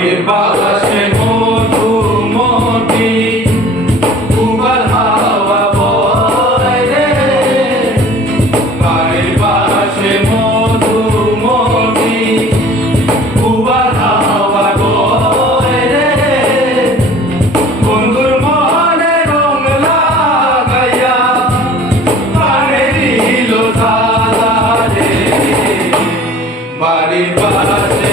বাড়ির বাতাসে মধুমতি উবার হাওয়া বয় রে, বাড়ির বাতাসে মধুমতি উবার হাওয়া বয় রে, বন্ধুর মনে রং লাগাইয়া প্রাণে দিল তালা রে, বাড়ির বাতাসে